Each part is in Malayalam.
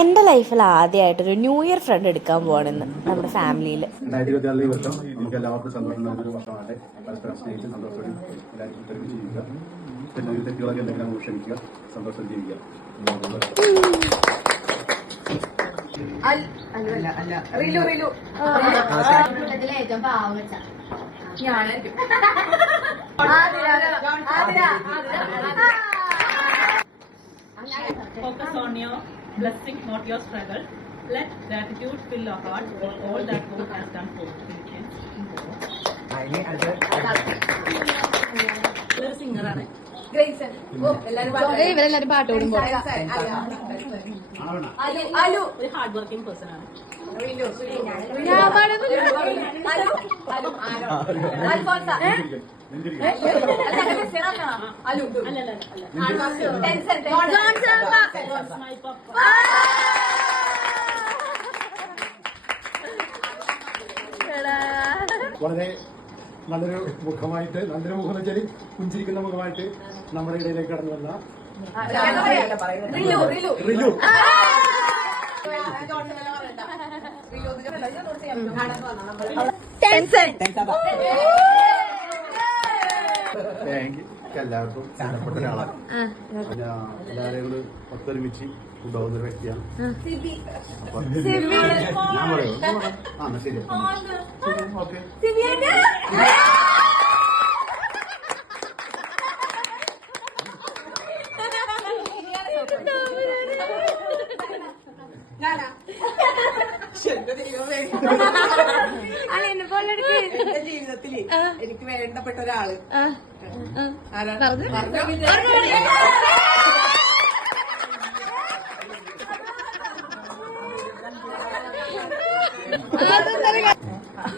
എൻ്റെ ലൈഫിൽ ആദ്യമായിട്ടൊരു ന്യൂ ഇയർ ഫ്രണ്ട് എടുക്കാൻ പോകണമെന്ന് നമ്മുടെ ഫാമിലിയിൽ. 2026 വർഷം നമുക്ക് എല്ലാവർക്കും സന്തോഷം നൽകുന്ന ഒരു വർഷമാണ്. പരസ്പരം സ്നേഹിച്ച് സന്തോഷത്തോടെ എല്ലാവർക്കും ഒരുമിച്ച് ജീവിക്കുക. പിന്നെ തെറ്റുകളൊക്കെ എന്തെങ്കിലും ക്ഷമിക്കുക, സന്തോഷം ജീവിക്കുക. Focus on your blessing, not your struggle. Let gratitude fill your heart for all that God has done for you. സിംഗറാണ് ഇവരെല്ലാരും പാട്ട് പാടുമ്പോൾ ഒരു ഹാർഡ് വർക്കിംഗ് പേഴ്സൺ ആണ്. വളരെ നല്ലൊരു മുഖമായിട്ട്, നല്ലൊരു മുഖം വെച്ചാൽ പുഞ്ചിരിക്കുന്ന മുഖമായിട്ട് നമ്മുടെ ഇടയിലേക്ക് കടന്നു വന്ന റിലു. എല്ലാവർക്കും ഇഷ്ടപ്പെട്ട ഒരാളാണ്. എല്ലാവരെയും കൂടെ ഒത്തൊരുമിച്ച് കൊണ്ടുപോകുന്ന ഒരു വ്യക്തിയാണ്. ഞാൻ പറയൂ? ശരി, ഓക്കെ. എന്റെ ജീവിതത്തില് എനിക്ക് വേണ്ടപ്പെട്ട ഒരാള്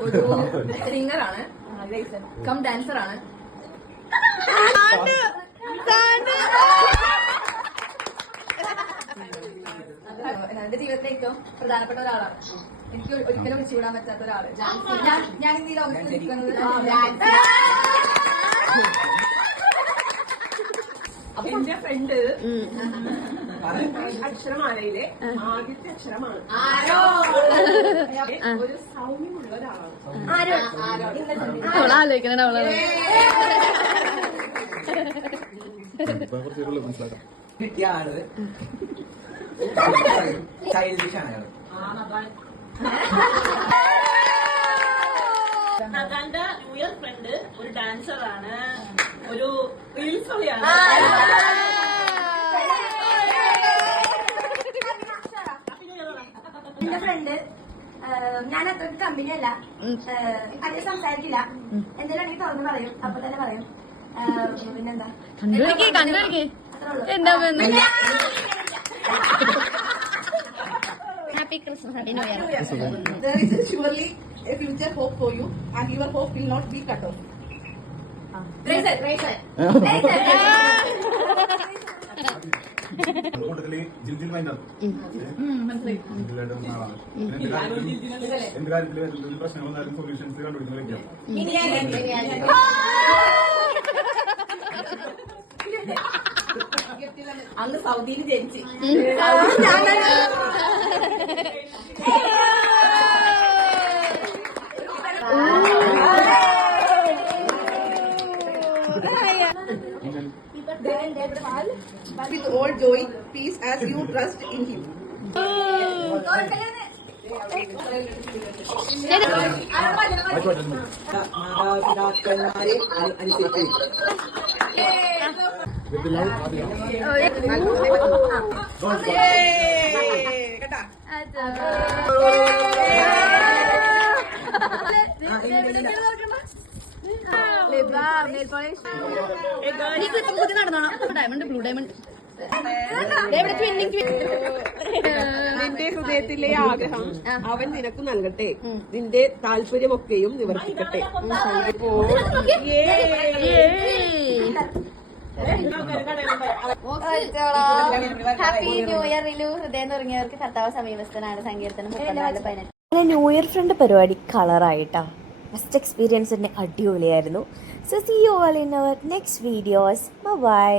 ഒരു സിംഗറാണ്, കം ഡാൻസറാണ്. എന്റെ ജീവിതത്തിലെ ഏറ്റവും പ്രധാനപ്പെട്ട ഒരാളാണ്. എനിക്ക് ഒരിക്കലും ഒഴിച്ചുവിടാൻ പറ്റാത്ത ഒരാള്. ഞാൻ ഇന്ന് ഈ ലോകത്ത് നിൽക്കുന്നത് എന്റെ ഫ്രണ്ട് അക്ഷരമാലയിലെ ആദ്യത്തെ അക്ഷരമാണ്. ഒരു സൗമ്യമുള്ള ഒരാളാണ്. കിട്ടിയ ആള് ചൈൽഡിഷ് ആണ്. നഗാന്റെ ന്യൂ ഇയർ ഫ്രണ്ട് ഒരു ഡാൻസർ ആണ്, ഒരു റീൽസ് കളിയാണ്. എന്റെ ഫ്രണ്ട് ഞാൻ അത്രയ്ക്ക് കമ്പനിയല്ല, അധികം സംസാരിക്കില്ല. എന്തെങ്കിലും തുറന്ന് പറയും, അപ്പൊ തന്നെ പറയും. പിന്നെന്താ happy Christmas, happy new year. There is surely a future hope for you and your hope will not be cut off. കൂട്ടത്തില് ജിൽജിൽ മൈൻഡർ എന്ത് കാര്യത്തില് എന്തെങ്കിലും പ്രശ്നം വന്നാലും സൊല്യൂഷൻസ് കണ്ടുപിടിക്കുന്ന വ്യക്തിയാണ്. അന്ന് സൗദിയിൽ ജനിച്ച് with all joy, peace as you trust in him. മാതാപിതാക്കന്മാരെ അനുസരിക്കും. Diamond, blue diamond. നിന്റെ ഹൃദയത്തിലെ ആഗ്രഹം അവൻ നിനക്ക് നൽകട്ടെ, നിന്റെ താല്പര്യമൊക്കെയും നിവർത്തിക്കട്ടെ. Happy new year Rilu. ഹൃദയം തുടങ്ങിയവർക്ക് കർത്താവ് സമീപസ്ഥനാണ്. സങ്കീർത്തനം 14:18. ന്യൂ ഇയർ ഫ്രണ്ട് പരിപാടി കളറായിട്ടാ. ഫസ്റ്റ് എക്സ്പീരിയൻസ് തന്നെ അടിപൊളിയായിരുന്നു. So see you all in our next videos. By.